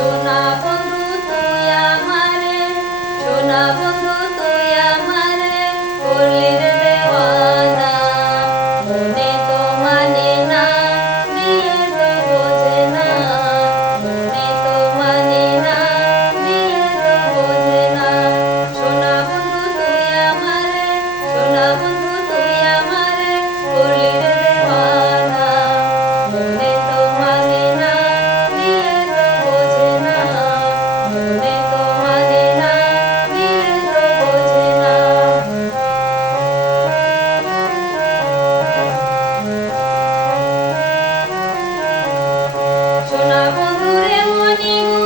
Krishna. Senhor.